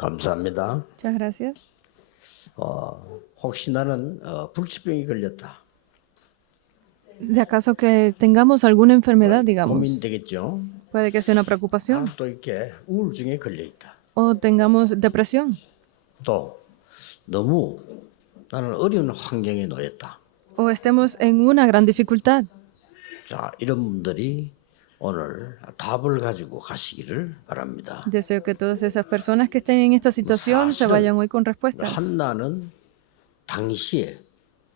감사합니다. Muchas gracias. 혹시 나는 불치병이 걸렸다. ¿De acaso que tengamos alguna enfermedad, digamos? 고민되겠죠. Puede que sea una preocupación. 또 이렇게 우울증에 걸려 있다. O tengamos depresión. 또 너무 나는 어려운 환경에 놓였다. O estemos en una gran dificultad. 자, 이런 분들이 오늘 답을 가지고 가시기를 바랍니다. Deseo que todas esas personas que estén en esta situación se vayan hoy con respuestas. 한나는 당시에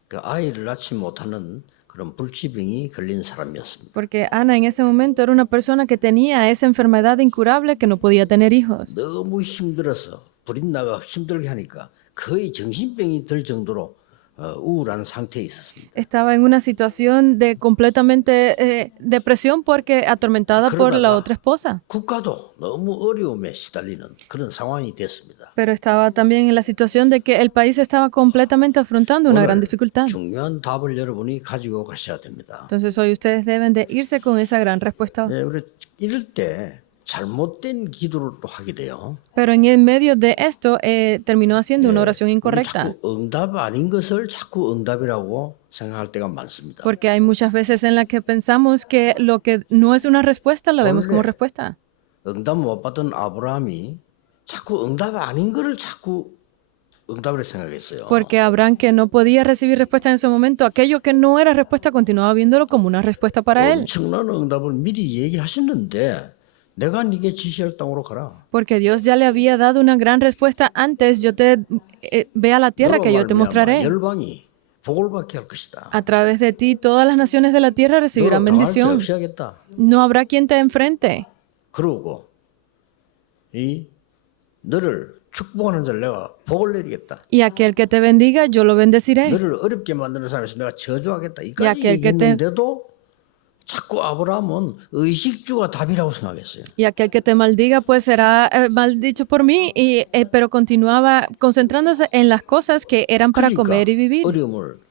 그 아이를 낳지 못하는 그런 불치병이 걸린 사람이었습니다. Porque Ana en ese momento era una persona que tenía esa enfermedad incurable que no podía tener hijos. 너무 힘들어서 불이 나가 힘들게 하니까 거의 정신병이 들 정도로 우울한 상태에 있었습니다. Estaba en una situación de completamente depresión porque atormentada por la otra esposa. 국가도 너무 어려움에 시달리는 그런 상황이 됐습니다. Pero estaba también en la situación de que el país estaba completamente afrontando una gran dificultad. 중요한 답을 여러분이 가지고 가셔야 됩니다. Entonces hoy ustedes deben de irse con esa gran respuesta. 우리 이럴 때 잘못된 기도를 또 하게 돼요. Pero en el medio de esto terminó haciendo una oración incorrecta. 자꾸 응답 아닌 것을 자꾸 응답이라고 생각할 때가 많습니다. Porque hay muchas veces en las que pensamos que lo que no es una respuesta lo vemos como respuesta. 응답 못 받은 아브라함이 자꾸 응답 아닌 거를 자꾸 응답으로 생각했어요. Porque Abraham, que no podía recibir respuesta en ese momento, aquello que no era respuesta continuaba viéndolo como una respuesta para él. 엄청난 응답을 미리 얘기하셨는데 내가 네게 지시할 땅으로 가라. Porque Dios ya le había dado una gran respuesta antes. Ve a la tierra que yo te mostraré. 열방이 복을 받게 할 것이다. A través de ti, todas las naciones de la tierra recibirán 너를 당할 자 bendición. 없이 하겠다. No habrá quien te enfrente. 그러고 이 너를 축복하는 자를 내가 복을 내리겠다. Y aquel que te bendiga, yo lo bendeciré. 너를 어렵게 만드는 사람에서 내가 저주하겠다. 야, 이까지 aquel que te- 얘기했는데도 자꾸 아브라함은 의식주가 답이라고 생각했어요. Y aquel que te maldiga, pues será maldicho por mí. Pero continuaba concentrándose en las cosas que eran para comer y vivir. 어려움을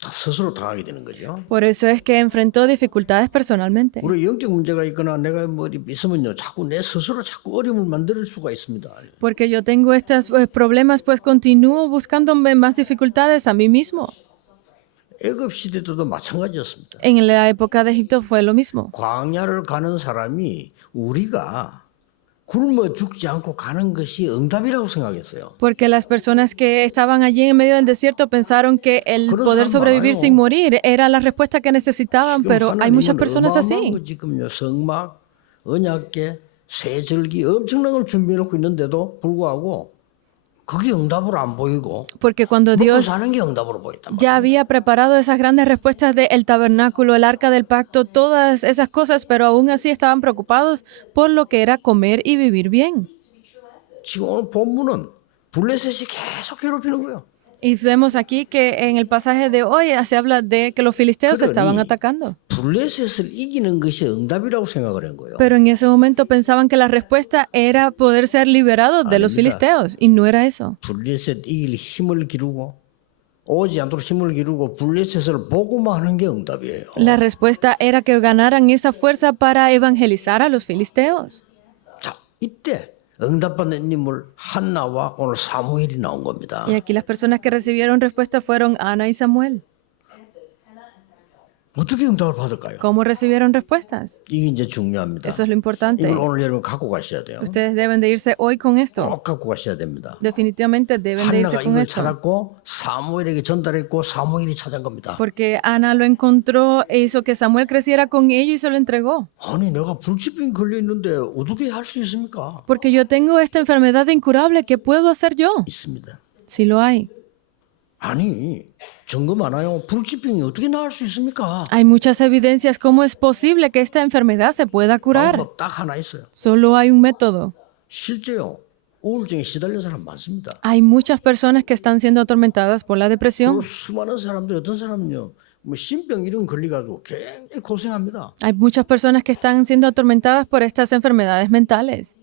다 스스로 당하게 되는 거죠. Por eso es que enfrentó dificultades personalmente. 우리 영적 문제가 있거나 내가 뭐 있으면요, 자꾸 내 스스로 자꾸 어려움을 만들 수가 있습니다. Porque yo tengo estos problemas, pues continúo buscándome más dificultades a mí mismo. 애굽 시대 때도 마찬가지였습니다. En la época de Egipto fue lo mismo. 광야를 가는 사람이 우리가 굶어 죽지 않고 가는 것이 응답이라고 생각했어요. Porque las personas que estaban allí en medio del desierto pensaron que el 그런 poder 사람 sobrevivir 많아요. sin morir era la respuesta que necesitaban, 지금 pero hay muchas 하나님은 personas 어마어마한 así. 거 지금요, 성막, 언약궤, 세절기 엄청난 걸 준비해 놓고 있는데도 불구하고 그게 응답으로 안 보이고 Porque cuando 먹고 Dios 사는 게 응답으로 보였단 말이에요. ya había preparado esas grandes respuestas del tabernáculo, el arca del pacto, todas esas cosas, pero aún así estaban preocupados por lo que era comer y vivir bien. 지금 오늘 본문은 블레셋이 계속 괴롭히는 거예요. Y vemos aquí que en el pasaje de hoy se habla de que los filisteos 그러니 estaban atacando. 블레셋을 이기는 것이 응답이라고 생각을 한 거예요. Pero en ese momento pensaban que la respuesta era poder ser liberados de los 아닙니다. filisteos, y no era eso. 블레셋 이길 힘을 기르고 오지 않도록 힘을 기르고 블레셋을 보고만 하는 게 응답이에요. La respuesta era que ganaran esa fuerza para evangelizar a los filisteos. 자, 이때 응답받는 인물 한나와 오늘 사무엘이 나온 겁니다. Y aquí las personas que recibieron respuesta fueron Ana y Samuel. 어떻게 응답을 받을까요? ¿Cómo recibieron respuestas? 이게 이제 중요합니다. Eso es lo importante. 이걸 오늘 여러분 갖고 가셔야 돼요. Ustedes deben de irse hoy con esto. 꼭 갖고 가셔야 됩니다. Definitivamente deben de irse 한나가 con 이걸 esto. 찾았고 사무엘에게 전달했고 사무엘이 찾은 겁니다. Porque Ana lo encontró e hizo que Samuel creciera con ello y se lo entregó. 아니 내가 불치병 걸려 있는데 어떻게 할 수 있습니까? Porque yo tengo esta enfermedad incurable, ¿qué puedo hacer yo? 있습니다. Si lo hay. 아니 증거 많아요. 불치병이 어떻게 나을 수 있습니까? Hay muchas evidencias cómo es posible que esta enfermedad se pueda curar. 방법 딱 하나 있어요. Solo hay un método. 실제요. 우울증에 시달린 사람 많습니다. Hay muchas personas que están siendo atormentadas por la depresión. 또 수많은 사람들 어떤 사람은요. 뭐 신병 이런 거 걸려가지고 굉장히 고생합니다. Hay muchas personas que están siendo atormentadas por estas enfermedades mentales.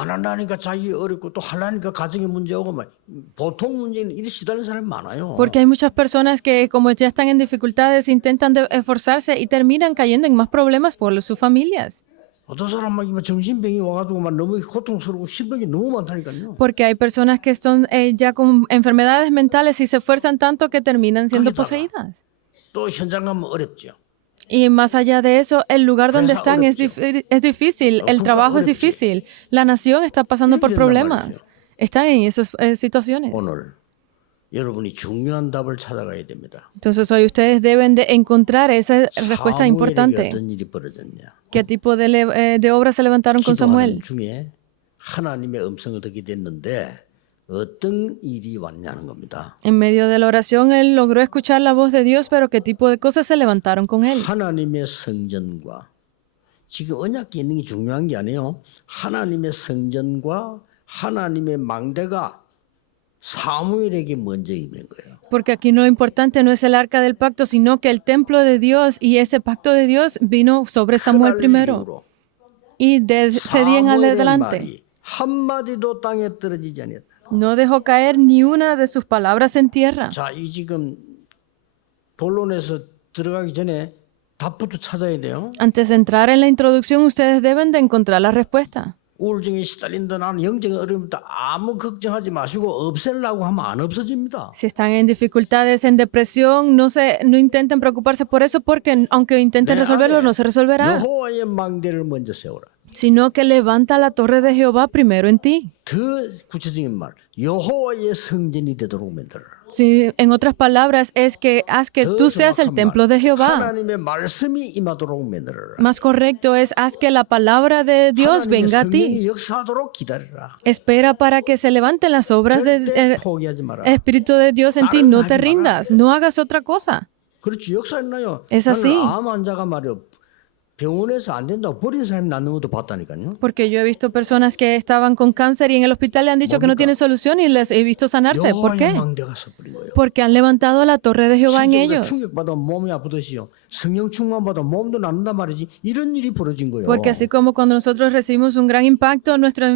안 한다니까 자기 어렵고 또 하려니까 가정에 문제 오고 막 보통 문제는 이리 시달리는 사람이 많아요. Porque hay muchas personas que, como ya están en dificultades, intentan esforzarse y terminan cayendo en más problemas por sus familias. 어떤 사람 막 정신병이 와가지고 막 너무 고통스럽고 힘든 게 너무 많다니까요. Porque hay personas que están ya con enfermedades mentales y se esfuerzan tanto que terminan siendo 거기다가 poseídas. 또 현장 가면 어렵죠. Y más allá de eso, el lugar donde Presa están es, 어렵죠. es difícil, el 국가 trabajo es 어렵지. difícil, la nación está pasando por 이렇게 된단 problemas, están en esas situaciones. 오늘 여러분이 중요한 답을 찾아가야 됩니다. Entonces hoy ustedes deben de encontrar esa respuesta 사무엘에게 importante. 어떤 일이 벌어졌냐? ¿Qué tipo de obras se levantaron con 기도하는 Samuel? 중에 하나님의 음성을 듣게 됐는데 어떤 일이 왔냐는 겁니다. En medio de la oración, él logró escuchar la voz de Dios, pero ¿qué tipo de cosas se levantaron con él? 하나님의 성전과 지금 언약궤 있는 게 중요한 게 아니에요. 하나님의 성전과 하나님의 망대가 사무엘에게 먼저 임한 거예요. Porque aquí lo importante no es el arca del pacto, sino que el templo de Dios y ese pacto de Dios vino sobre Samuel 그날 primero. 이후로 Y ese día en 사무엘의 adelante 말이 한마디도 땅에 떨어지지 않았다. no dejó caer ni una de sus palabras en tierra. 자, 이 지금 본론에서 들어가기 전에 답부터 찾아야 돼요. Antes de entrar en la introducción, ustedes deben de encontrar la respuesta. 우울증에 시달린다 나는 영적인 어려움이다. 아무 걱정하지 마시고 없애려고 하면 안 없어집니다. Si están en dificultades, en depresión, no intenten preocuparse por eso, porque aunque intenten 내 resolverlo, 안에 no se resolverá. 여호와의 망대를 먼저 세워라. Sino que levanta la torre de Jehová primero en ti. 더 구체적인 말, 여호와의 성전이 되도록 만들어라. Si, en otras palabras, es que haz que 더 tú seas el 정확한 templo 말, de Jehová. 하나님의 말씀이 임하도록 만들어라. Más correcto es haz que la palabra de Dios 하나님의 venga a ti. 성령이 역사하도록 기다려라. Espera para que se levanten las obras del 절대 포기하지 마라. Espíritu de Dios en ti. No te rindas, no hagas otra cosa. 그렇지, 역사했나요? Es así. 나는 암 환자가 말이요. 병원에서 안 된다고 버린 사람이 낫는 것도 봤다니까요. Porque yo he visto personas que estaban con cáncer y en el hospital le han dicho que no tienen solución y les he visto sanarse. ¿Por 여호와의 qué? 망대가 서버린 거예요. Porque han levantado la torre de Jehová en 신적으로 ellos. 충격받아 몸이 아프듯이요. 성령 충만받아 몸도 낫는단 말이지. 이런 일이 벌어진 거예요. Porque así como cuando nosotros recibimos un gran impacto, nuestro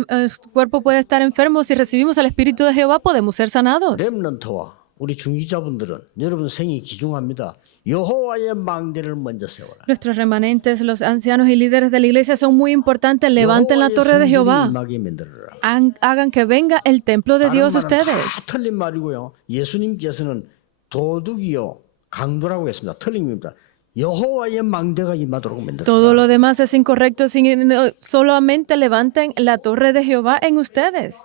cuerpo puede estar enfermo. Si recibimos al Espíritu de Jehová, podemos ser sanados. 렘넌트와 우리 중기자분들은 여러분 생이 귀중합니다. 여호와의 망대를 먼저 세워라. Nuestros remanentes, los ancianos y líderes de la iglesia son muy importantes. Levanten la 여호와의 torre de 성전이 Jehová. 임하게 만들어라. Hagan que venga el templo de Dios 다른 말은 ustedes. 다 틀린 말이고요. 예수님께서는 도둑이요 강도라고 했습니다. 틀린 겁니다. 여호와의 망대가 임하도록 만들어라. Todo lo demás es incorrecto. Solamente levanten la torre de Jehová en ustedes.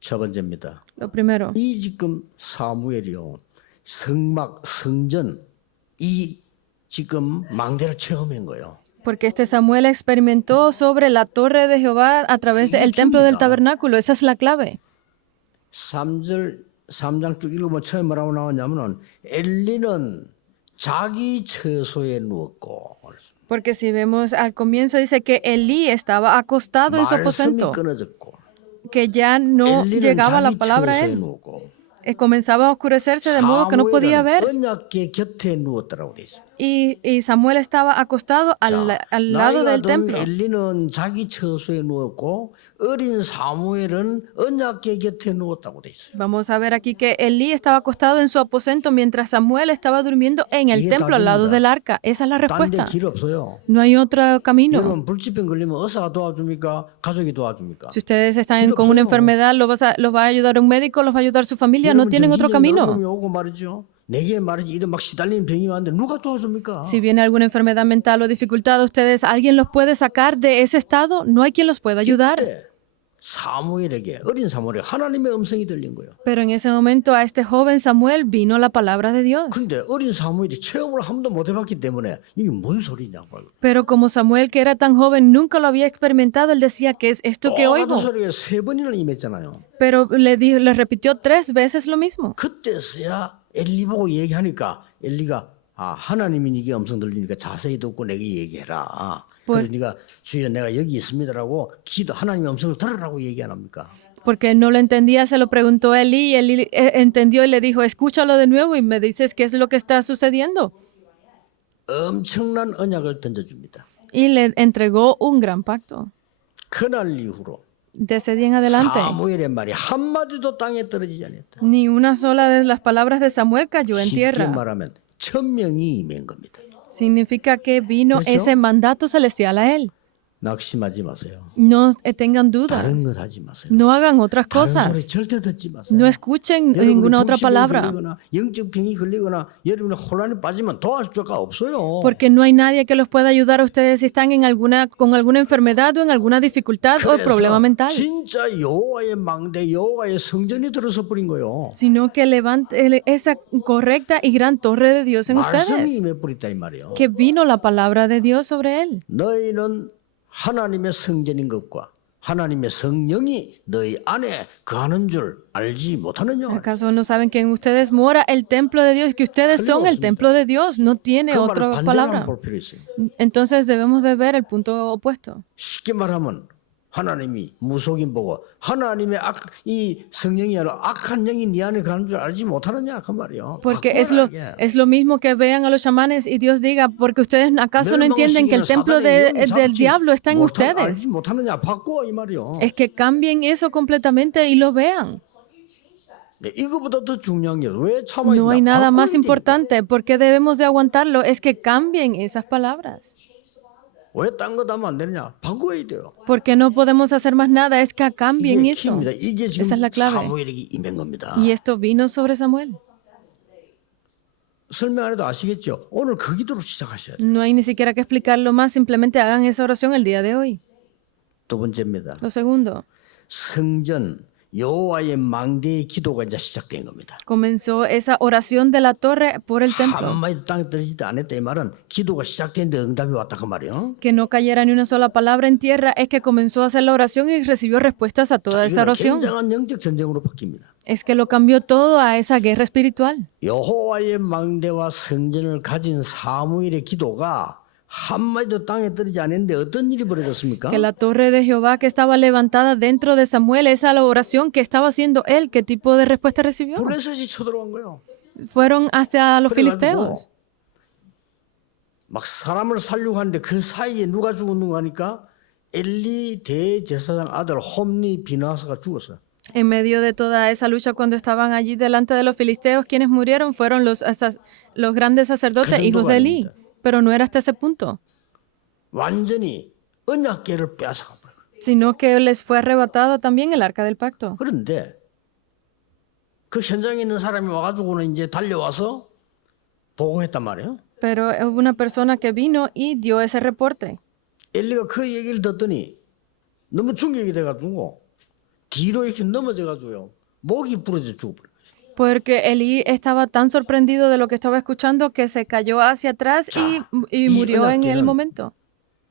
첫 번째입니다. Lo primero. 이 지금 사무엘이요. 성막, 성전, 이 지금 망대를 체험한 거예요. Porque este Samuel experimentó sobre la torre de Jehová a través del templo del tabernáculo. Esa es la clave. 3장 쭉 읽으면 처음에 뭐라고 나오냐면은 엘리는 자기 처소에 누웠고 Porque si vemos al comienzo dice que Elí estaba acostado en su 말씀이 aposento, 끊어졌고 que ya no 엘리는 llegaba la 자기 palabra a 처소에 él. 누웠고 Comenzaba a oscurecerse de modo que no podía ver. 언약궤 곁에 누웠다라고 돼 있어요. Y Samuel estaba acostado al lado 나이가 del 든 templo. 엘리는 자기 처소에 누웠고 어린 사무엘은 언약궤 곁에 누웠다고 돼 있어요. Vamos a ver aquí que Elí estaba acostado en su aposento mientras Samuel estaba durmiendo en el 이게 templo al lado 답입니다. del arca. Esa es la 딴 데 respuesta. 길 없어요. No hay otro camino. 여러분 불치병 걸리면 의사가 도와줍니까? 가족이 도와줍니까? Si ustedes están con una enfermedad, los va a ayudar un médico, los va a ayudar su familia. No tienen otro camino. 어려움이 오고 말이죠. 내게 말이지 이런 막 시달리는 병이 왔는데 누가 도와줍니까? Si viene alguna enfermedad mental o dificultad, ustedes, ¿alguien los puede sacar de ese estado? No hay quien los pueda ayudar. 그때 사무엘에게 어린 사무엘에게 하나님의 음성이 들린 거예요. Pero en ese momento a este joven Samuel vino la palabra de Dios. 근데 어린 사무엘이 체험을 한 번도 못 해봤기 때문에 이게 뭔 소리냐고. Pero como Samuel, que era tan joven, nunca lo había experimentado, él decía, ¿qué es esto que 똑같은 oigo? 소리가 3번이나 임했잖아요. Pero le repitió 3 veces lo mismo. 그때서야 엘리 보고 얘기하니까 엘리가 하나님이 네게 음성 들리니까 자세히 듣고 내게 얘기해라. 그래서 네가 주여 내가 여기 있습니다라고 기도 하나님의 음성을 들으라고 얘기 안 합니까? Porque él no lo entendía, se lo preguntó a Elí y Elí entendió y le dijo, escúchalo de nuevo y me dices qué es lo que está sucediendo. 엄청난 언약을 던져줍니다. Y le entregó un gran pacto. 그날 이후로 De ese día en adelante, 사무엘의 말이 한마디도 땅에 떨어지지 않았다. ni una sola de las palabras de Samuel cayó en 쉽게 tierra. 말하면 천명이 임한 겁니다. Significa que vino 그렇죠? ese mandato celestial a él. 낙심하지 마세요. No tengan dudas. 다른 것 하지 마세요. No hagan otras 다른 소리 cosas. 절대 듣지 마세요. No escuchen 여러분이 ninguna otra 불신에 palabra. 걸리거나 영적 병이 걸리거나 여러분이 혼란에 빠지면 도와줄 수가 없어요. Porque no hay nadie que los pueda ayudar a ustedes si están en con alguna enfermedad o en alguna dificultad o problema 그래서 mental. 진짜 여호와의 망대 여호와의 성전이 들어서 버린 거예요. Sino que levante esa correcta y gran torre de Dios en 말씀이 ustedes. 임해 버렸다 이 말이에요. Que vino la palabra de Dios sobre él. 너희는 하나님의 성전인 것과 하나님의 성령이 너희 안에 거하는 줄 알지 못하느냐? ¿Acaso no saben que en ustedes mora el templo de Dios? Que ustedes son el templo de Dios. No tiene 그 말을 otra 반대로 palabra. 볼 필요 있어요. Entonces debemos de ver el punto opuesto. 쉽게 말하면 하나님이 무속인 보고 하나님의 이 성령이 아니라 악한 영이 네 안에 가는 줄 알지 못하느냐 그 말이요. Porque es lo mismo que vean a los chamanes y Dios diga, porque ustedes acaso no entienden que el templo del diablo está en ustedes. 알지 못하느냐 바꿔 이 말이요. Es que cambien eso completamente y lo vean. 네, 이거보다 더 중요한 게 왜 참아 No hay 있나? nada más 바꿔야 되니까. importante. ¿Por qué debemos de aguantarlo? Es que cambien esas palabras. 왜 딴 거 하면 안 되느냐? 바꿔야 돼요. Porque no podemos hacer más nada. Es que cambien 이게 eso. 키입니다. 이게 지금 Esa es la clave. 사무엘에게 임한 겁니다. Y esto vino sobre Samuel. 설명 안 해도 아시겠죠? 오늘 그 기도로 시작하셔야 돼요. No hay ni siquiera que explicarlo más. Simplemente hagan esa oración el día de hoy. 두 번째입니다. Lo segundo, 성전 여호와의 망대의 기도가 이제 시작된 겁니다. comenzó esa oración de la torre por el templo. 한마디 땅에 떨어지지 않았다 이 말은 기도가 시작됐는데 응답이 왔다 그 말이에요. Que no cayera ni una sola palabra en tierra es que comenzó a hacer la oración y recibió respuestas a toda esa 이거는 oración. 굉장한 영적 전쟁으로 바뀝니다. Es que lo cambió todo a esa guerra espiritual. 여호와의 망대와 성전을 가진 사무엘의 기도가 한마디도 땅에 떨어지지 않았는데 어떤 일이 벌어졌습니까? Que la torre de Jehová que estaba levantada dentro de Samuel, esa la oración que estaba haciendo él, ¿qué tipo de respuesta recibió? 블레셋이 쳐들어간 거예요. Fueron hacia los 그래가지고 filisteos. 막 사람을 살려고 하는데 그 사이에 누가 죽었는가 하니까 엘리 대제사장 아들 홈리 비나사가 죽었어요. En medio de toda esa lucha, cuando estaban allí delante de los filisteos, quienes murieron fueron los grandes sacerdotes, hijos de Elí. Pero no era hasta ese punto, 완전히 언약궤를 빼앗아가 버려요. sino que les fue arrebatado también el arca del pacto. 그런데 그 현장에 있는 사람이 와가지고는 이제 달려와서 보고했단 말이에요. Pero hubo una persona que vino y dio ese reporte. 엘리가 그 얘기를 듣더니 너무 충격이 돼가지고 뒤로 이렇게 넘어져가지고요. 목이 부러져 죽어버려요. Porque Elí estaba tan sorprendido de lo que estaba escuchando que se cayó hacia atrás y murió en el momento.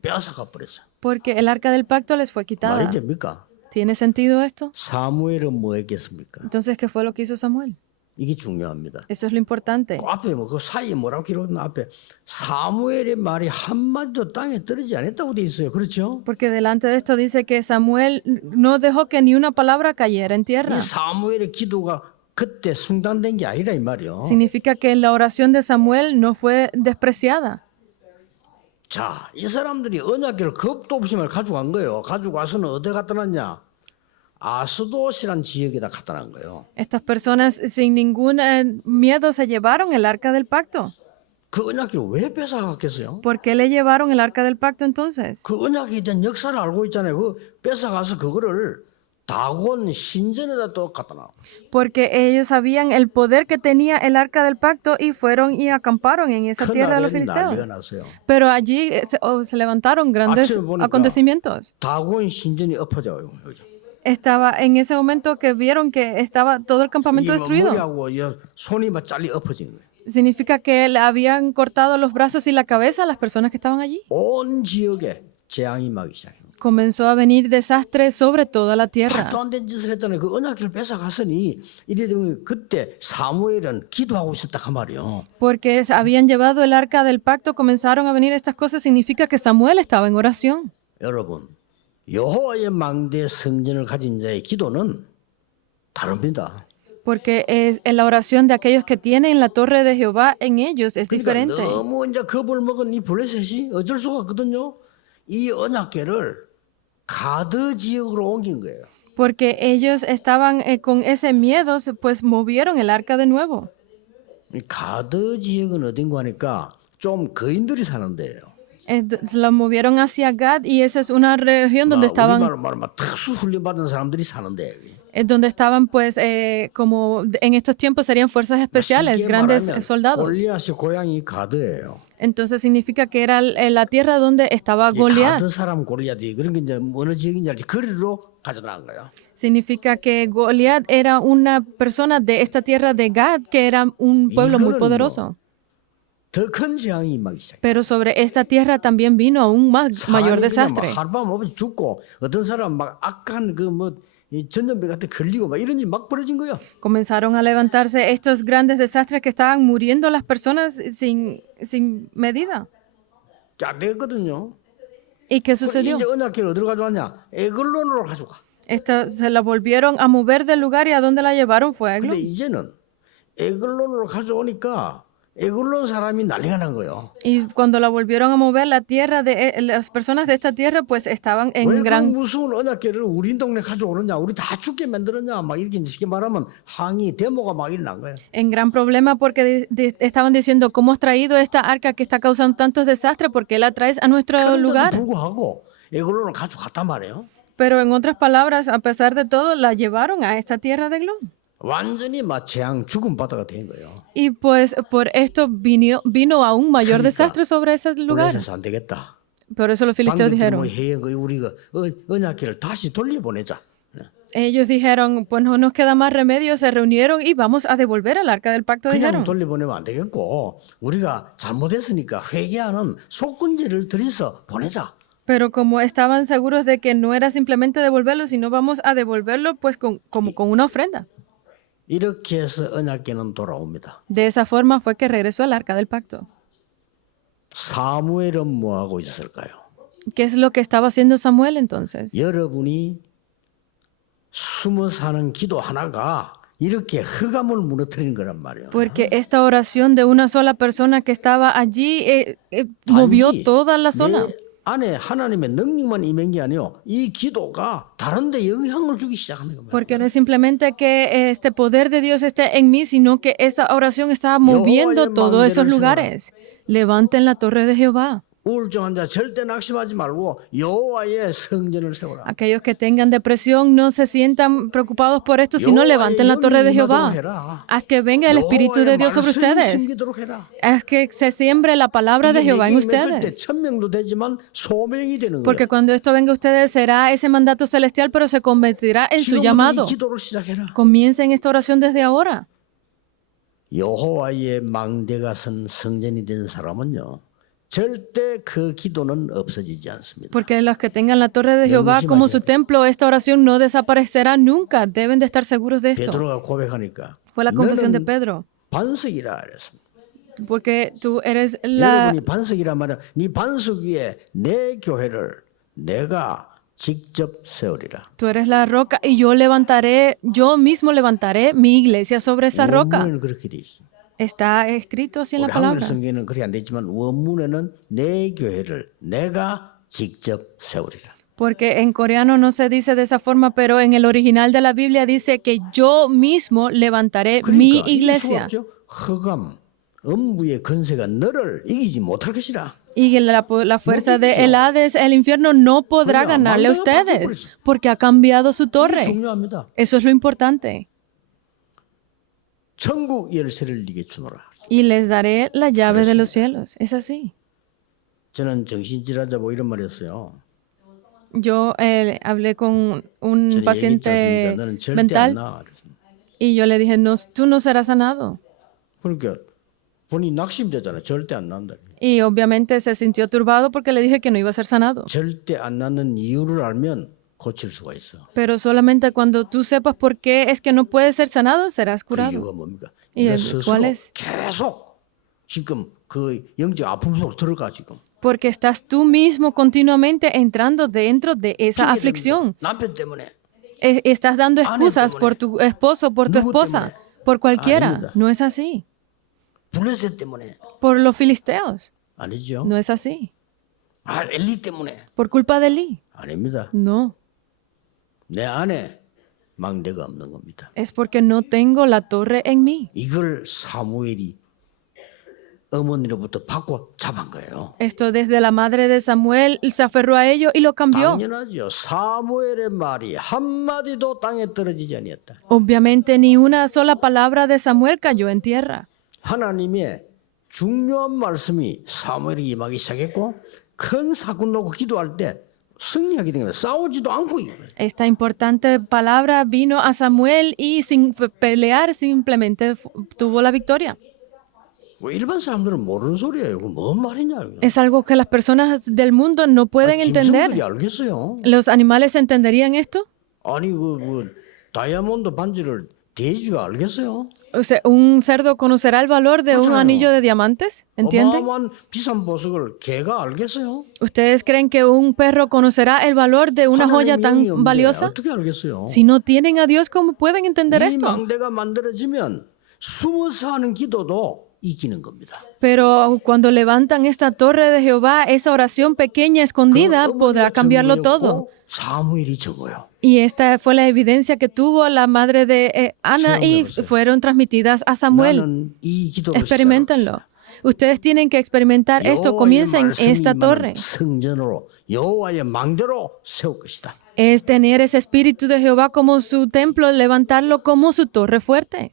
빼앗아가 버렸어요. Porque el arca del pacto les fue 말이 quitada. 됩니까? ¿Tiene sentido esto? 사무엘은 뭐 했겠습니까? Entonces, ¿qué fue lo que hizo Samuel? 이게 중요합니다. Eso es lo importante. 그 앞에 뭐 그 사이에 뭐라고 기록했나 앞에 사무엘의 말이 한마디도 땅에 떨어지지 않았다고 돼 있어요. 그렇죠? Porque delante de esto dice que Samuel no dejó que ni una palabra cayera en tierra. 이 사무엘의 기도가 그때 중단된 게 아니라 이 말이요. Significa que la oración de Samuel no fue despreciada. 자, 이 사람들이 언약궤를 겁도 없이 말 가져간 거예요. 가지고 와서는 어디 갖다 놨냐? 아스돗이란 지역에다 갖다 놨 거예요. Estas personas sin ningún miedo se llevaron el arca del pacto. 그 언약궤를 왜 뺏어갔겠어요? ¿Por qué le llevaron el arca del pacto entonces? 그 언약궤에 대한 역사를 알고 있잖아요. 그 뺏어가서 그거를 다곤 신전에다 또 갖다 놔. Porque ellos sabían el poder que tenía el arca del pacto y fueron y acamparon en esa tierra de los 그날은 난리가 filisteos. 났어요. Pero allí se levantaron grandes 아침에 보니까 acontecimientos. 다곤 신전이 엎어져요. Estaba en ese momento que vieron que estaba todo el campamento destruido. 머리하고 손이 막 잘리 엎어지는 거예요. Significa que le habían cortado los brazos y la cabeza a las personas que estaban allí. 온 지역에 재앙이 막기 시작해요. Comenzó a venir desastre sobre toda la tierra. 말도 안 된 짓을 했잖아요. 그 언약궤를 뺏어갔으니 이래도 그때 사무엘은 기도하고 있었다 그 말이요. Porque habían llevado el arca del pacto, comenzaron a venir estas cosas, significa que Samuel estaba en oración. 여러분, 여호와의 망대 성전을 가진 자의 기도는 다릅니다. Porque es en la oración de aquellos que tienen la torre de Jehová en ellos es 그러니까 diferente. 너무 이제 겁을 먹은 이 블레셋이 어쩔 수가 없거든요. 이 언약궤를 가드 지역으로 옮긴 거예요. Porque ellos estaban con ese miedo, pues movieron el arca de nuevo. 이 가드 지역은 어딘가 하니까 좀 거인들이 사는 데예요. Los movieron hacia Gad y esa es una región donde estaban, 우리말로 말하면 막 특수 훈련 받은 사람들이 사는데 donde estaban pues como en estos tiempos serían fuerzas especiales, 쉽게 grandes 말하면 soldados. 골리앗의 고향이 가드예요. Entonces significa que era la tierra donde estaba 이 Goliat. 가드 사람 골리앗이 그런 게 이제 어느 지역인지 알지 거리로 가져나간 거예요. Significa que Goliat era una persona de esta tierra de Gad, que era un pueblo muy 이거는 poderoso. 더 큰 재앙이 임하기 시작해요. Pero sobre esta tierra también vino aún más mayor 사람이 그냥 desastre. 막 하룻밤 없이 죽고 어떤 사람 막 악한 이 전염병 같은 걸리고 막 이런 일이 막 벌어진 거예요. Comenzaron a levantarse estos grandes desastres que estaban muriendo las personas sin medida. 안 되거든요. ¿Y qué sucedió? 이제 언약궤를 어디로 가져왔냐? 에글론으로 가져가. Se la volvieron a mover del lugar y a dónde la llevaron fue a 근데 Eglon. 이제는 에글론으로 가져오니까 에글론 사람이 난리가 난 거예요. Y cuando la volvieron a mover la tierra de las personas de esta tierra pues estaban en 왜 그 gran 무서운 언약궤를 우리 동네 가져오느냐? 우리 다 죽게 만들었냐? 막 이렇게 쉽게 말하면 항의 데모가 막 일어난 거예요. en gran problema porque estaban diciendo cómo has traído esta arca que está causando tantos desastres, ¿por qué la traes a nuestro 그런데도 lugar? 불구하고 에글론을 가져갔단 말이에요. Pero en otras palabras, a pesar de todo, la llevaron a esta tierra de Eglon. 완전히 막 재앙 죽음 바다가 된 거예요. Y pues por esto vino aún mayor 그러니까 desastre sobre ese lugar. 블레셋은 안 되겠다. Por eso los filisteos 방금 dijeron, 해거 우리가 언약궤를 다시 돌려보내자. ellos dijeron, pues no nos queda más remedio, se reunieron y vamos a devolver el arca del pacto, 그냥 dijeron. 돌려보내면 안 되겠고 우리가 잘못했으니까 회개하는 속건제를 들여서 보내자. Pero como estaban seguros de que no era simplemente devolverlo, sino vamos a devolverlo pues como con una ofrenda. 이렇게 해서 언약궤는 돌아옵니다. De esa forma fue que regresó el arca del pacto. 사무엘은 뭐 하고 있었을까요? ¿Qué es lo que estaba haciendo Samuel entonces? 여러분이 숨어 사는 기도 하나가 이렇게 흑암을 무너뜨리는 거란 말이에요. Porque esta oración de una sola persona que estaba allí movió 단지 toda la zona. 내 안에 하나님의 능력만 임한 게 아니요. 이 기도가 다른 데 영향을 주기 시작하는 겁니다. Porque no es simplemente que este poder de Dios esté en mí, sino que esa oración estaba moviendo todos esos lugares. Levanten la torre de Jehová. 우울증 환자 절대 낙심하지 말고 여호와의 성전을 세워라. Aquellos que tengan depresión no se sientan preocupados por esto, sino levanten la torre de Jehová. Haz que venga el Espíritu de Dios sobre ustedes. 심기도록 해라. Haz que se siembre la palabra de 이게 Jehová en 내게 임했을 때 ustedes. 천명도 되지만 소명이 되는 Porque 거예요. cuando esto venga a ustedes será ese mandato celestial, pero se convertirá en su 지금부터 llamado. 이 기도를 시작해라. Comiencen esta oración desde ahora. 여호와의 망대가 선 성전이 된 사람은요. 절대 그 기도는 없어지지 않습니다. Porque los que tengan la torre de Jehová como su templo, esta oración no desaparecerá nunca. Deben de estar seguros de esto. 베드로가 고백하니까 Fue la confesión de 너는 Pedro. 반석이라 그랬습니다. Porque tú eres la... 여러분이 반석이란 말은 네 반석 위에 내 교회를 내가 직접 세우리라. Tú eres la roca y yo mismo levantaré mi iglesia sobre esa roca. 원문은 그렇게 돼 있어. Está escrito así en 우리 la 한글 palabra. 성경에는 그리 안 되지만 원문에는 내 교회를 내가 직접 세우리라. Porque en coreano no se dice de esa forma, pero en el original de la Biblia dice que yo mismo levantaré mi 그러니까 이길 수가 iglesia. 없죠. 흑암, 음부의 건세가 너를 이기지 못할 것이라. Y la fuerza de el Hades, el infierno, no podrá Oiga, ganarle a manda para ustedes por eso. porque ha cambiado su 이게 torre. 중요합니다. Eso es lo importante. 천국 열쇠를 네게 주노라. Y les daré la llave de los cielos. Es así. 저는 정신질환자 뭐 이런 말이었어요. Yo hablé con un 전에 얘기했지 paciente 않습니까? 너는 절대 안 mental 나. y yo le dije, no, tú no serás sanado. 그러니까 본인 낙심되잖아. 절대 안 난다. Y obviamente se sintió turbado porque le dije que no iba a ser sanado. 절대 안 낫는 이유를 알면 고칠 수가 있어. Pero solamente cuando tú sepas por qué es que no puedes ser sanado, serás 그 curado. 이유가 뭡니까? ¿Y 네가 el 스스로 cuál es? 계속 지금 그 영적 아픔 속으로 들어가 지금. Porque estás tú mismo continuamente entrando dentro de esa 핑계 aflicción. 댑니다. 남편 때문에. Estás dando excusas por tu esposo, por tu 누구 esposa, 때문에? por cualquiera. 아닙니다. No es así. 블레셋 때문에. Por los filisteos. 아니죠. No es así. 아, 엘리 때문에. Por culpa de Eli. 아닙니다. No. 내 안에 망대가 없는 겁니다. Es porque no tengo la torre en mí. 이걸 사무엘이 어머니로부터 받고 잡은 거예요. Esto desde la madre de Samuel se aferró a ello y lo cambió. 당연하죠. 사무엘의 말이 한마디도 땅에 떨어지지 아니었다. Obviamente ni una sola palabra de Samuel cayó en tierra. 하나님의 중요한 말씀이 사무엘에게 임하기 시작했고 큰 사건 놓고 기도할 때 승리하게 된 거예요. 싸우지도 않고 이거예요. Esta importante palabra vino a Samuel y sin pelear simplemente tuvo la victoria. 뭐 일반 사람들은 모르는 소리예요. 이거 뭔 말이냐. 이거. Es algo que las personas del mundo no pueden entender. 짐승들이 알겠어요. ¿Los animales entenderían esto? 아니 그 다이아몬드 반지를 돼지가 알겠어요. O sea, ¿un cerdo conocerá el valor de un Claro. anillo de diamantes? ¿Entienden? 어마어마한 비싼 보석을 개가 알겠어요. ¿Ustedes creen que un perro conocerá el valor de una joya 하나님이 tan 없는데 valiosa? 어떻게 알겠어요? Si no tienen a Dios, ¿cómo pueden entender 이 esto? 망대가 만들어지면 숨어서 하는 기도도 이기는 겁니다. Pero cuando levantan esta torre de Jehová, esa oración pequeña, escondida, podrá cambiarlo todo. 사무엘이 적어요. Y esta fue la evidencia que tuvo la madre de Ana y fueron transmitidas a Samuel. 나는 이 기도를 Experimentenlo. Ustedes tienen que experimentar esto. Comiencen esta torre. 성전으로 여호와의 망대로 세울 것이다. Es tener ese espíritu de Jehová como su templo, levantarlo como su torre fuerte.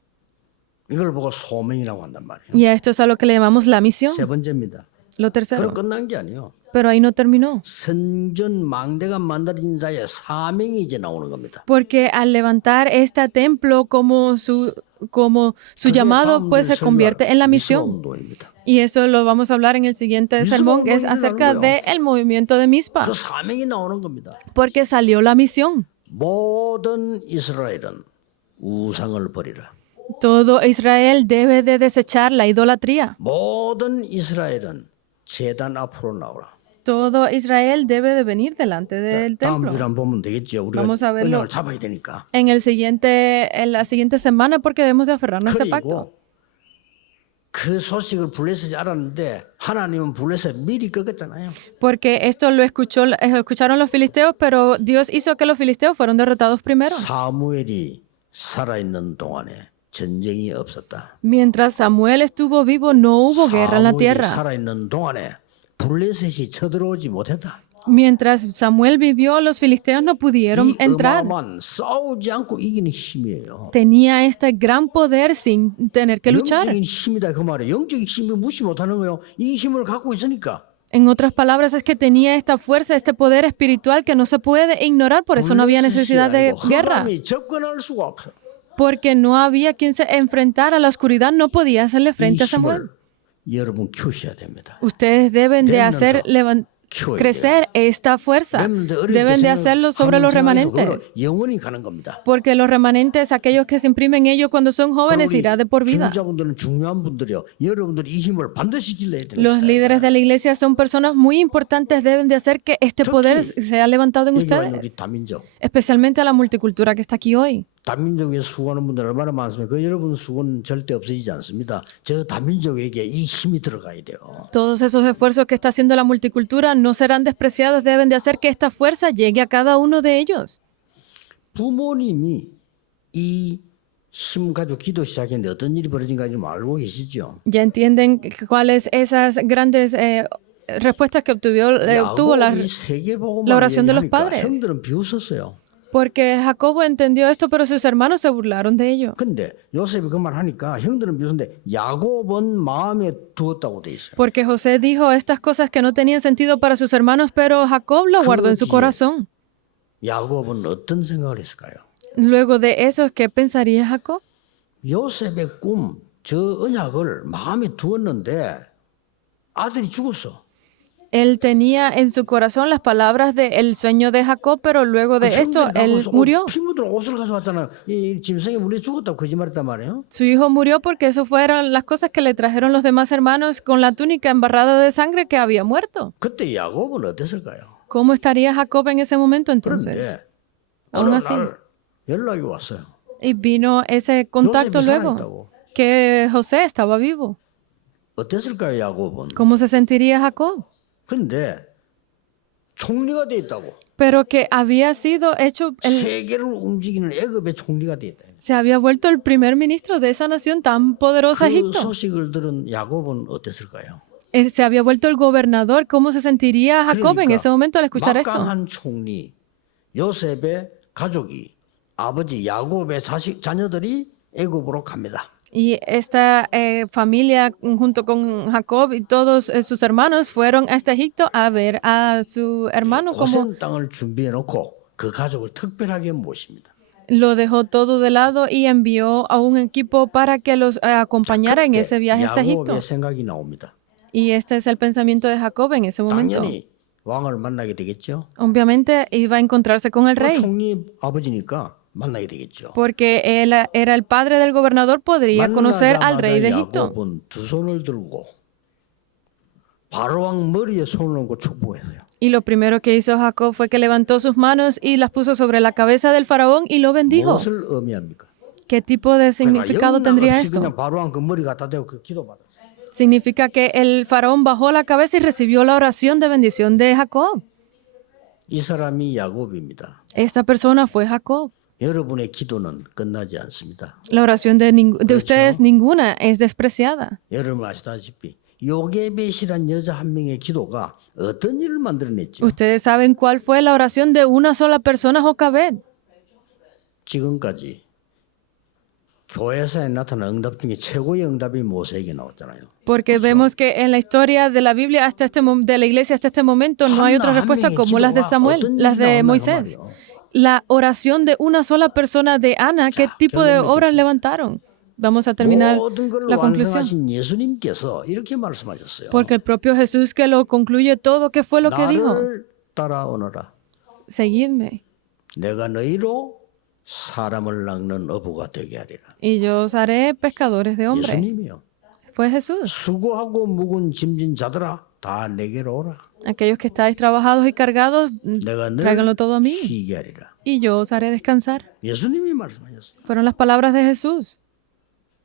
이걸 보고 소명이라고 한단 말이에요. Y a esto es a lo que le llamamos la misión. 세 번째입니다. Lo 그럼 tercero. 끝난 게 아니에요. Pero ahí no terminó. 성전 망대가 만들어진 자의 사명이 이제 나오는 겁니다. Porque al levantar este templo como su llamado, pues se convierte en la misión. 운동입니다. Y eso lo vamos a hablar en el siguiente sermón, que es acerca del movimiento de Mizpa. 그 사명이 나오는 겁니다. Porque salió la misión. 모든 이스라엘은 우상을 버리라. Todo Israel debe de desechar la idolatría. 모든 이스라엘은 제단 앞으로 나오라. Todo Israel debe de venir delante del 다음 templo. 주에 한번 보면 되겠죠. 우리가 Vamos a verlo. 언약을 잡아야 되니까. En la siguiente semana, porque debemos de aferrarnos a este pacto. 그리고 그 소식을 블레셋이 알았는데 하나님은 블레셋 미리 꺾었잖아요. Porque esto lo escucharon los filisteos, pero Dios hizo que los filisteos fueron derrotados primero. 사무엘이 살아있는 동안에 전쟁이 없었다. Mientras Samuel estuvo vivo, no hubo guerra en la 사무엘이 tierra. 살아있는 동안에 블레셋이 쳐들어오지 못했다. Mientras Samuel vivió, los filisteos no pudieron 이 entrar. 어마어마한 싸우지 않고 이기는 힘이에요. Tenía este gran poder sin tener que luchar. 영적인 힘이다 그 말이에요. 영적인 힘이 무시 못하는 거예요. 이 힘을 갖고 있으니까. En otras palabras, es que tenía esta fuerza, este poder espiritual que no se puede ignorar, por eso no había necesidad de guerra. 흑암이 접근할 수가 없어. Porque no había quien se enfrentara a la oscuridad, no podía hacerle 이 frente a Samuel. 힘을 여러분 키우셔야 됩니다. Ustedes deben de hacer 키워야 crecer esta fuerza. Deben de hacerlo sobre los remanentes. 영원히 가는 겁니다. Porque los remanentes, aquellos que se imprimen ellos cuando son jóvenes, irá de por vida. 중자분들은 중요한 분들이요. 여러분들이 이 힘을 반드시 길러야 되는 Los líderes de la iglesia son personas muy importantes, deben de hacer que este poder sea levantado en 여기 와 있는 우리 ustedes. 다민족. Especialmente a la multicultura que está aquí hoy. 다민족에 수고하는 분들 얼마나 많습니까? 그 여러분 수고는 절대 없어지지 않습니다. 저 다민족에게 이 힘이 들어가야 돼요. Todos esos esfuerzos que está haciendo la multicultura no serán despreciados, deben de hacer que esta fuerza llegue a cada uno de ellos. 부모님이 이 힘 가지고 기도 시작했는데 어떤 일이 벌어진가 좀 알고 계시죠? Ya entienden cuáles esas grandes respuestas que obtuvo la 야곱이 세계복음을 oración de los 얘기하니까 padres. 형들은 비웃었어요. Porque Jacobo entendió esto, pero sus hermanos se burlaron de ello. 근데 요셉이 그 말 하니까 형들은 비웃었는데 야곱은 마음에 두었다고 돼 있어요. Porque José dijo estas cosas que no tenían sentido para sus hermanos, pero Jacob lo guardó en su corazón. 야곱은 어떤 생각을 했을까요? Luego de eso, ¿qué pensaría Jacob? 요셉의 꿈, 저 언약을 마음에 두었는데 아들이 죽었어. Él tenía en su corazón las palabras del sueño de Jacob, pero luego de esto, él murió. 피 묻은 옷을 가져왔잖아. 이 짐승이 물에 죽었다고 거짓말했단 말이에요. Su hijo murió porque eso fueron las cosas que le trajeron los demás hermanos con la túnica embarrada de sangre que había muerto. 그때 야곱은 어땠을까요? ¿Cómo estaría Jacob en ese momento entonces? 그런데 Aún 어느 así. 날 연락이 왔어요. Y vino ese contacto 요셉이 luego, 살아있다고. que José estaba vivo. 어땠을까요, 야곱은? ¿Cómo se sentiría Jacob? 근데 총리가 돼 있다고. pero que había sido hecho, 세계를 움직이는 애굽의 총리가 됐다. se había vuelto el primer ministro de esa nación tan poderosa, 그 Egipto. 소식을 들은 야곱은 어땠을까요? Se había vuelto el gobernador. ¿Cómo se sentiría Jacob en ese momento al escuchar esto? 막강한 총리 요셉의 가족이 아버지 야곱의 자녀들이 애굽으로 갑니다. Y esta familia, junto con Jacob y todos sus hermanos, fueron hasta Egipto a ver a su hermano como 고센 땅을 준비해 놓고 그 가족을 특별하게 모십니다. lo dejó todo de lado y envió a un equipo para que los acompañara en ese viaje hasta Egipto. 야곱의 생각이 나옵니다. Y este es el pensamiento de Jacob en ese momento. 당연히 왕을 만나게 되겠죠. Obviamente iba a encontrarse con el rey, 총리 아버지니까 만나게 되겠죠. porque él era el padre del gobernador, podría conocer al rey de 만나자마자 Egipto. 야곱은 두 손을 들고 바로 왕 머리에 손을 얹고 축복했어요. Y lo primero que hizo Jacob fue que levantó sus manos y las puso sobre la cabeza del faraón y lo bendijo. 무엇을 의미합니까? ¿Qué tipo de significado tendría esto? 그냥 바로 왕 그 머리 갖다 대고 그 기도받았어요. Significa que el faraón bajó la cabeza y recibió la oración de bendición de Jacob. 이 사람이 야곱입니다. Esta persona fue Jacob. 여러분의 기도는 끝나지 않습니다. La oración de ustedes ninguna es despreciada. 여러분 아시다시피 요게벳이란 여자 한 명의 기도가 어떤 일을 만들어냈죠? Ustedes saben cuál fue la oración de una sola persona, Jocabed. 지금까지 교회사에 나타난 응답 중에 최고의 응답이 모세에게 나왔잖아요. Porque vemos que en la historia de la Biblia hasta de la iglesia hasta este momento no hay otra respuesta como las de Samuel, las de Moisés. La oración de una sola persona de Ana, ¿qué tipo de obras levantaron? Vamos a terminar 모든 걸 la conclusión. 완성하신 예수님께서 이렇게 말씀하셨어요. Porque el propio Jesús que lo concluye todo, ¿qué fue lo que dijo? 나를 따라오너라. Seguidme 내가 너희로 사람을 낚는 어부가 되게 하리라. y yo os haré pescadores de hombres. 예수님이요. Fue Jesús. 수고하고 묵은 짐진 자들아 다 내게로 오라. Aquellos que estáis trabajados y cargados, 내가 tráiganlo 너를 todo a mí 쉬게 하리라. y yo os haré descansar. 예수님이 말씀하셨어요. Fueron las palabras de Jesús.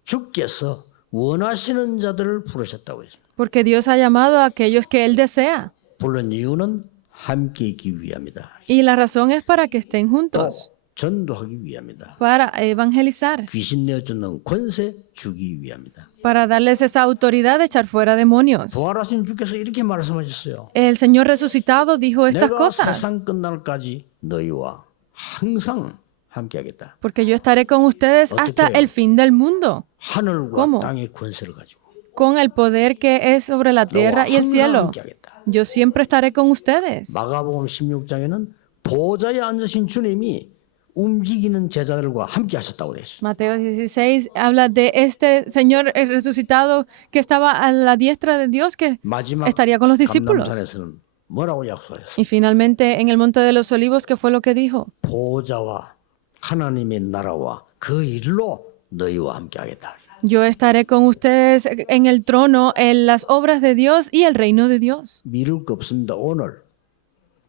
주께서 원하시는 자들을 부르셨다고 했습니다. Porque Dios ha llamado a aquellos que Él desea. 불른 이유는 함께 있기 위함이다. Y la razón es para que estén 또 juntos, 전도하기 위함이다. para evangelizar, 귀신 내어주는 권세 주기 위함이다. para darles esa autoridad de echar fuera demonios. 부활하신 주께서 이렇게 말씀하셨어요. El Señor resucitado dijo estas 내가 cosas. 세상 끝날까지 너희와 항상 함께하겠다. Porque yo estaré con ustedes hasta 어떻게 해요? el fin del mundo, 하늘과 ¿Cómo? 땅의 권세를 가지고 con el poder que es sobre la 너와 tierra y el 항상 cielo. 함께하겠다. Yo siempre estaré con ustedes. 마가복음 16장에는 보좌에 앉으신 주님이 움직이는 제자들과 함께 하셨다고 되어 있습니다. Mateo 16 habla de este Señor resucitado que estaba a la diestra de Dios, que 마지막 estaría con los discípulos. 감람산에서는 뭐라고 약속하셨어요? Y finalmente en el Monte de los Olivos, ¿qué fue lo que dijo? 보좌와 하나님의 나라와 그 일로 너희와 함께하겠다. Yo estaré con ustedes en el trono, en las obras de Dios y el reino de Dios. 미룰 거 없습니다. 오늘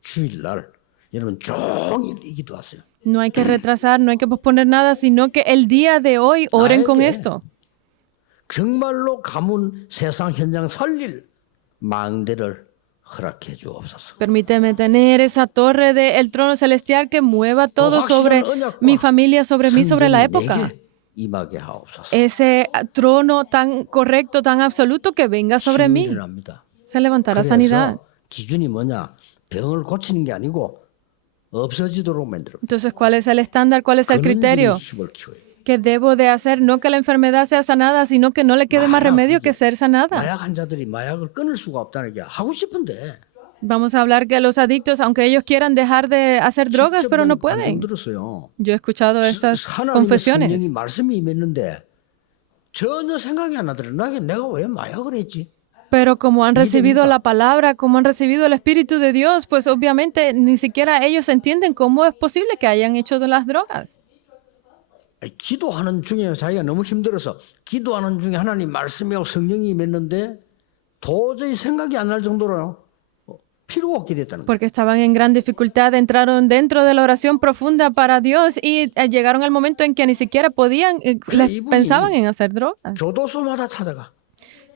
주일날 여러분 종일 이 기도하세요. No hay que retrasar, no hay que posponer nada, sino que el día de hoy oren con esto. 정말로 가문 세상 현장 살릴 망대를 허락해 주옵소서. Permíteme tener esa torre del trono celestial que mueva todo sobre mi familia, sobre mí, sobre la época. 내게 임하게 하옵소서. Ese trono tan correcto, tan absoluto que venga sobre mí. 일어납니다. Se levantará sanidad. 그래서 기준이 뭐냐? 병을 고치는 게 아니고 없어지도록 만들어. Entonces, ¿cuál es el estándar? ¿Cuál es el criterio 힘을 키워야 돼. que debo de hacer? No que la enfermedad sea sanada, sino que no le quede más remedio que ser sanada. 마약 환자들이 마약을 끊을 수가 없다는 게 하고 싶은데 Vamos a hablar que los adictos, aunque ellos quieran dejar de hacer drogas, pero no pueden. 들었어요. Yo he escuchado estas 하나님의 confesiones. 성령이 말씀이 임했는데 전혀 생각이 안 나더래. 내가 왜 마약을 했지? Pero como han recibido la palabra, como han recibido el Espíritu de Dios, pues obviamente ni siquiera ellos entienden cómo es posible que hayan hecho de las drogas. 기도하는 중에 자기가 너무 힘들어서 기도하는 중에 하나님 말씀이하고 성령이 임했는데 도저히 생각이 안 날 정도로 필요가 없게 됐다는 거예요. Porque estaban en gran dificultad, entraron dentro de la oración profunda para Dios y llegaron al momento en que ni siquiera podían, pensaban en hacer drogas. 교도소마다 찾아가.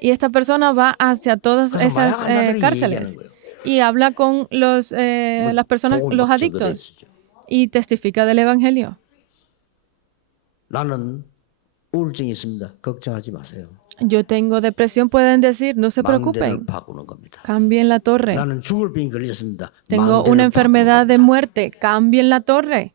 Y esta persona va hacia todas 그래서 esas 마약 환자들이 cárceles 얘기하는 거예요. y habla con las personas, 복음을 los 막 adictos, 적어댔죠. y testifica del Evangelio. 나는 우울증이 있습니다. 걱정하지 마세요. Yo tengo depresión, pueden decir, no se 망대를 preocupen, 바꾸는 겁니다. cambien la torre. 나는 죽을 병이 걸렸습니다. Tengo 망대를 una 바꾸는 enfermedad de 겁니다. muerte, cambien la torre.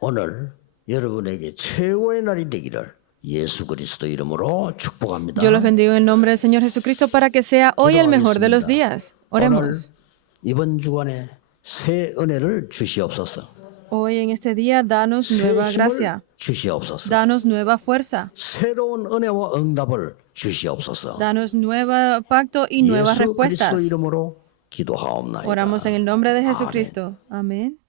오늘 여러분에게 최고의 날이 되기를 예수 그리스도 이름으로 축복합니다. Yo los bendigo en nombre del Señor Jesucristo para que sea hoy el mejor de los días. 오늘 Oremos. 이번 주간에 새 은혜를 주시옵소서. Hoy en este día, danos 새 nueva 힘을 gracia, 주시옵소서. danos nueva fuerza, 새로운 은혜와 응답을 주시옵소서. danos nuevo pacto y nuevas 예수 그리스도 respuestas. 이름으로 기도하옵나이다. Oramos en el nombre de Jesucristo. Amén.